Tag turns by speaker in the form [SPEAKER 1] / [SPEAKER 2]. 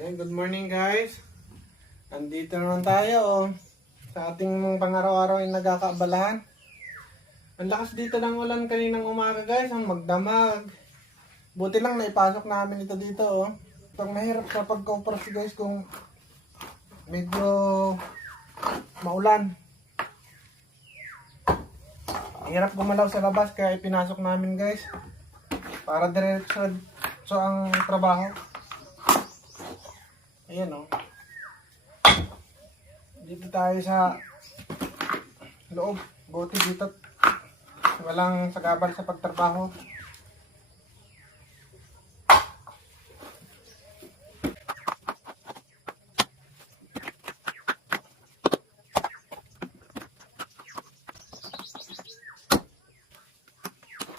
[SPEAKER 1] Okay, good morning guys. Andito naman tayo oh, sa ating pangaraw-araw ay nagkakaabalahan. Ang lakas dito ng ulan kaninang umaga guys, ang magdamag. Buti lang naipasok namin ito dito oh. Itong mahirap sa pagka-operasi guys kung medyo maulan. Hirap gumalaw sa labas kaya ipinasok namin guys. Para diretso so ang trabaho. Ayan o. Dito tayo sa loob. Buti dito. Walang sagabal sa pagtrabaho.